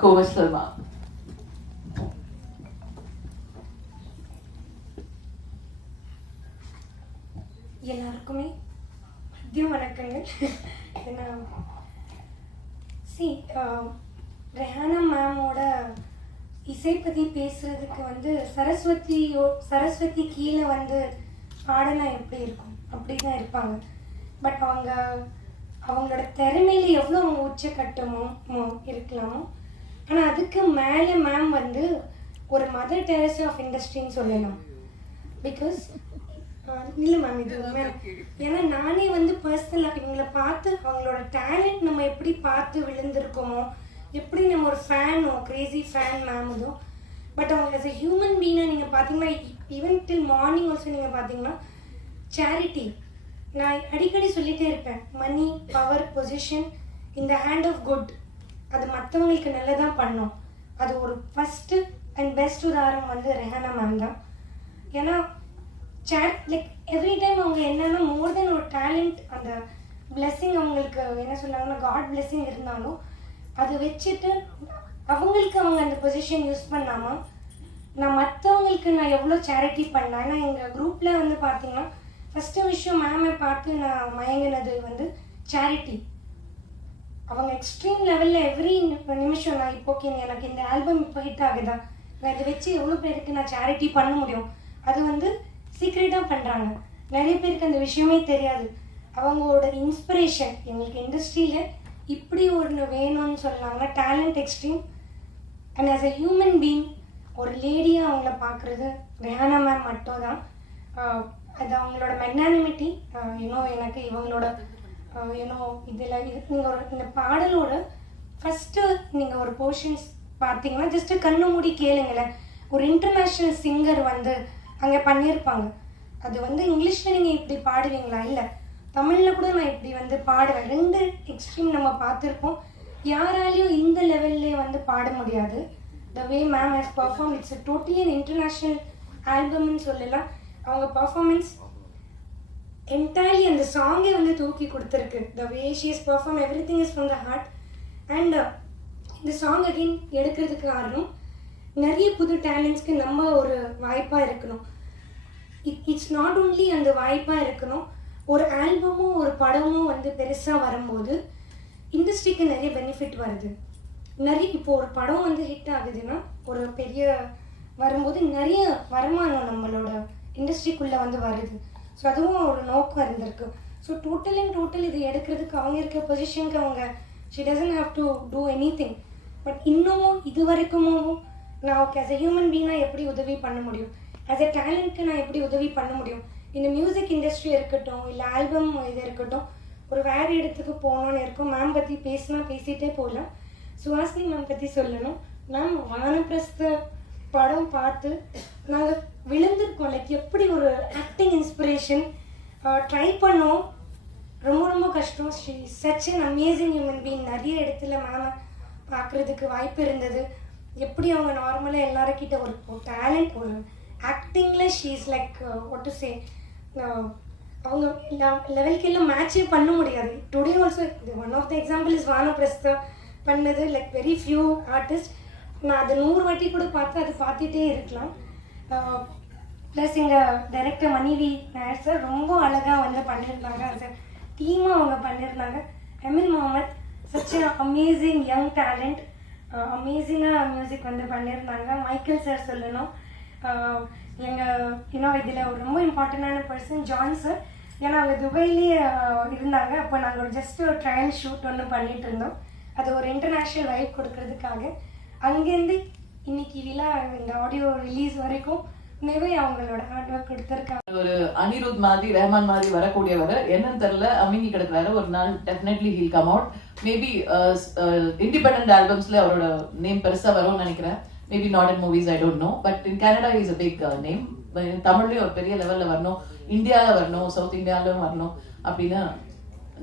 கோவஸ்லமா. எல்லாருக்குமே மதிய வணக்கங்கள். ஏன்னா ரெஹானா மேமோட இசை பற்றி பேசுறதுக்கு வந்து சரஸ்வதி கீழே வந்து பாடனா எப்படி இருக்கும் அப்படி தான் இருப்பாங்க. பட் அவங்களோட திறமையில எவ்வளோ அவங்க உச்சக்கட்டமோ இருக்கலாமோ, ஆனால் அதுக்கு மேலே மேம் வந்து ஒரு மதர் டெரஸா ஆஃப் இண்டஸ்ட்ரின்னு சொல்லலாம். பிகாஸ் இல்லை மேம், இது உண்மை. ஏன்னா நானே வந்து பர்சனலாக இவங்களை பார்த்து அவங்களோட டேலண்ட் நம்ம எப்படி பார்த்து விழுந்திருக்கோமோ, எப்படி நம்ம ஒரு ஃபேனோ க்ரேசி ஃபேன் மேமுதோ, பட் அவங்க ஆஸ் அ ஹியூமன் பீனாக நீங்கள் பார்த்தீங்கன்னா ஈவன் டில் மார்னிங் ஆல்சோ நீங்கள் பார்த்தீங்கன்னா சேரிட்டி. நான் அடிக்கடி சொல்லிகிட்டே இருப்பேன், மணி, பவர், பொசிஷன் இந்த ஹேண்ட் ஆஃப் குட், அது மற்றவங்களுக்கு நல்லதாக பண்ணோம். அது ஒரு ஃபஸ்ட்டு அண்ட் பெஸ்ட் உதாரணம் வந்து ரெஹானா மேம் தான். ஏன்னா லைக் எவ்ரி டைம் அவங்க என்னன்னா மோர் தென் ஒரு டேலண்ட், அந்த பிளெஸ்ஸிங் அவங்களுக்கு என்ன சொன்னாங்கன்னா காட் பிளெஸ்ஸிங் இருந்தாலும் அதை வச்சுட்டு அவங்களுக்கு அவங்க அந்த பொசிஷன் யூஸ் பண்ணாமல் நான் மற்றவங்களுக்கு நான் எவ்வளோ சேரிட்டி பண்ணேன். ஏன்னா எங்கள் குரூப்பில் வந்து பார்த்தீங்கன்னா ஃபஸ்ட்டு விஷயம் மேமை பார்த்து நான் மயங்கினது வந்து சேரிட்டி. அவங்க எக்ஸ்ட்ரீம் லெவலில் எவ்ரி நிமிஷம் நான் இப்போ எனக்கு இந்த ஆல்பம் இப்போ ஹிட் ஆகுதா, நான் இதை வச்சு எவ்வளோ பேருக்கு நான் சேரிட்டி பண்ண முடியும், அது வந்து சீக்ரெட்டாக பண்ணுறாங்க. நிறைய பேருக்கு அந்த விஷயமே தெரியாது. அவங்களோட இன்ஸ்பிரேஷன் எங்களுக்கு இண்டஸ்ட்ரியில் இப்படி ஒன்று வேணும்னு சொன்னாங்கன்னா talent extreme and as a human being ஒரு லேடியாக அவங்கள பார்க்குறது ரெஹானா மேம் மட்டும் தான். அது அவங்களோட மெக்னானிமிட்டி. எனக்கு இவங்களோட இதில் நீங்கள் இந்த பாடலோட ஃபஸ்ட்டு நீங்கள் ஒரு போர்ஷன்ஸ் பார்த்தீங்கன்னா ஜஸ்ட்டு கண்ணு மூடி கேளுங்களேன். ஒரு இன்டர்நேஷ்னல் சிங்கர் வந்து அங்கே பண்ணியிருப்பாங்க. அது வந்து இங்கிலீஷில் நீங்கள் இப்படி பாடுவீங்களா, இல்லை தமிழில் கூட நான் இப்படி வந்து பாடுவேன். ரெண்டு எக்ஸ்ட்ரீம் நம்ம பார்த்துருப்போம். யாராலையும் இந்த லெவல்லே வந்து பாட முடியாது. The way ma'am has perform, it's a totally an international ஆல்பம்னு சொல்லலாம். அவங்க பர்ஃபார்மன்ஸ் என்டையர்லி அந்த சாங்கே வந்து தூக்கி கொடுத்துருக்கு. The way she is perform, everything is from the heart. And இந்த சாங் அகெயின் எடுக்கிறதுக்கு காரணம் நிறைய புது டேலண்ட்ஸ்க்கு நம்ம ஒரு வாய்ப்பாக இருக்கணும். இட்ஸ் நாட் ஓன்லி அந்த வாய்ப்பாக இருக்கணும், ஒரு ஆல்பமும் ஒரு படமும் வந்து பெருசாக வரும்போது இண்டஸ்ட்ரிக்கு நிறைய பெனிஃபிட் வருது. இப்போ ஒரு படம் வந்து ஹிட் ஆகுதுன்னா ஒரு பெரிய வரும்போது நிறைய வருமானம் நம்மளோட இண்டஸ்ட்ரிக்குள்ளே வந்து வருது. ஸோ அதுவும் ஒரு நோக்கம் இருந்திருக்கு. ஸோ டோட்டல் இது எடுக்கிறதுக்கு அவங்க இருக்க பொசிஷனுக்கு அவங்க she doesn't have to do any thing. But இன்னமும் இது வரைக்கும் நான் ஆஸ் அ ஹியூமன் பீனாக எப்படி உதவி பண்ண முடியும், ஆஸ் அ டேலண்ட்க்கு நான் எப்படி உதவி பண்ண முடியும். இந்த மியூசிக் இண்டஸ்ட்ரி இருக்கட்டும், இல்லை ஆல்பம் இது இருக்கட்டும், ஒரு வேறு இடத்துக்கு போகணுன்னு இருக்கும். மேம் பற்றி பேசிகிட்டே போகலாம். சுஹாசினி மேம் பற்றி சொல்லணும். மேம் வானப்பிரஸ்த படம் பார்த்து நாங்கள் விழுந்திருக்கோம். லைக் எப்படி ஒரு ஆக்டிங் இன்ஸ்பிரேஷன் ட்ரை பண்ணோம், ரொம்ப கஷ்டம். She such an amazing human being. நிறைய இடத்துல மேமை பார்க்குறதுக்கு வாய்ப்பு இருந்தது. எப்படி அவங்க நார்மலாக எல்லாருக்கிட்ட ஒரு டேலண்ட், ஒரு ஆக்டிங்கில் she is like what to say, அவங்க லெவலுக்கு எல்லாம் மேட்சே பண்ண முடியாது. Today also one of the example is Vanaprastha பண்ணது. லைக் வெரி ஃபியூ ஆர்டிஸ்ட் நான் அது 100 வாட்டி கூட பார்த்துட்டே இருக்கலாம். ப்ளஸ் எங்கள் டைரக்டர் மணிவி நாயர் சார் ரொம்ப அழகாக வந்து பண்ணியிருந்தாங்க. சார் டீமாக அவங்க பண்ணியிருந்தாங்க. Emil Mohammed such amazing young talent, அமேசிங்காக மியூசிக் வந்து பண்ணியிருந்தாங்க. மைக்கேல் சார் சொல்லணும். எங்கள் இதில் ஒரு ரொம்ப இம்பார்ட்டண்டான பர்சன் ஜான் சார். ஏன்னா அவங்க துபாயிலே இருந்தாங்க. அப்போ நாங்கள் ஒரு ஜஸ்ட் ஒரு ட்ரையல் ஷூட் ஒன்று பண்ணிகிட்டு இருந்தோம். அது ஒரு இன்டர்நேஷ்னல் வைப் கொடுக்கறதுக்காக. அங்கேருந்து இன்னைக்கு விழா இந்த ஆடியோ ரிலீஸ் வரைக்கும் நிறைய அவங்களோட ஹார்ட் ஒர்க் கொடுத்துருக்காங்க. ஒரு அனிருத் மாதிரி ரஹ்மான் மாதிரி வரக்கூடியவர் என்னன்னு தெரியல, அமிங்கி கிடக்குறாரு. ஒரு நாள் definitely he'll come out. Maybe independent ஆல்பம்ஸ்ல அவரோட நேம் பெருசா வரும்னு நினைக்கிறேன். Maybe not in movies, I don't know. But in Canada is a big name. தமிழ்லயும் ஒரு பெரிய லெவல்ல வரணும், இந்தியாவில் வரணும், சவுத் இந்தியாவிலும் வரணும் அப்படின்னு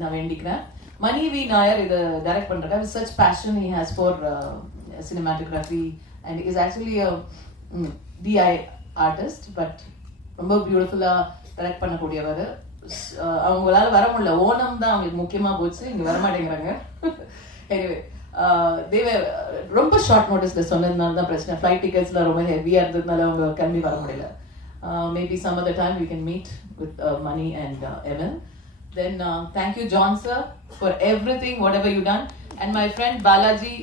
நான் வேண்டிக்கிறேன். மணிவி நாயர் இதை டைரக்ட் பண்றாங்க. with such passion he has for cinematography and is actually a DI artist, but ரொம்ப பியூட்டிஃபுல்லா டைரக்ட் பண்ணக்கூடியவர். அவங்களால வர முடியல, ஓணம் தான் அவங்களுக்கு முக்கியமா போச்சு, இங்க வர மாட்டேங்கிறாங்க. எனிவே தேவர் ரொம்ப ஷார்ட் நோட்டீஸ்ல சொன்னதுனால தான் பிரச்சனை. ஃப்ளைட் டிக்கெட்ஸ்ல ரொம்ப ஹெவியா இருந்ததுனால அவங்க கிளம்பி வர முடியல. Maybe some other time we can meet with Mani and Emil. Then thank you John sir for everything whatever you done, and my friend Balaji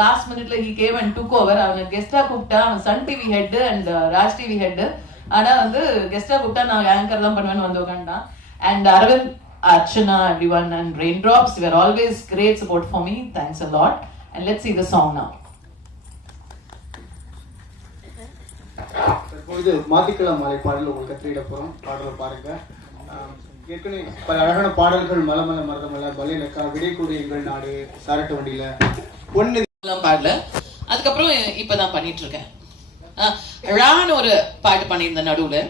last minute he came and took over. அவன கெஸ்டா கூப்பிட்டா, அவன் Sun TV head and Raj TV head, ஆனா வந்து கெஸ்டா கூப்பிட்டா நான் anchor தான் பண்ணுவேன்னு வந்து உட்காந்துட்டான். And Arvind, Archana, everyone and Raindrops were always great support for me. Thanks a lot. And let's see the song now. இப்பொழுது மாத்திக்கலாம் மாலை பாடல் உங்களுக்கு கத்திரிட போறோம். பாடலை பாருங்க. ஏற்கனவே பல அழகான பாடல்கள் மலமல மரதமல பலினக்கா விடைக்கூடிய எங்கள் நாடு சாரட்ட வண்டியில ஒன்னு பாடல. அதுக்கப்புறம் இப்பதான் பண்ணிட்டு இருக்கேன். அழகான ஒரு பாட்டு பண்ணியிருந்தேன் நடுவுல.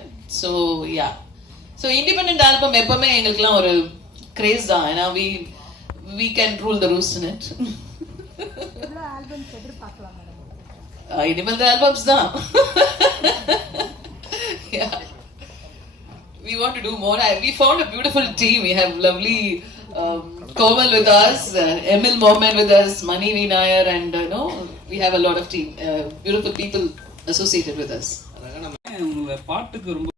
So yeah, so independent album எப்பவுமே எங்களுக்குலாம் ஒரு கிரேஸ் தான். ஏன்னா we can rule the roost in it. இனிமேல் the albums தான். Yeah, we want to do more. We found a beautiful team. We have lovely Komal with us, Emil Mohammed with us, Mani Vinayar, and we have a lot of team, beautiful people associated with us. பாட்டுக்கு ரொம்ப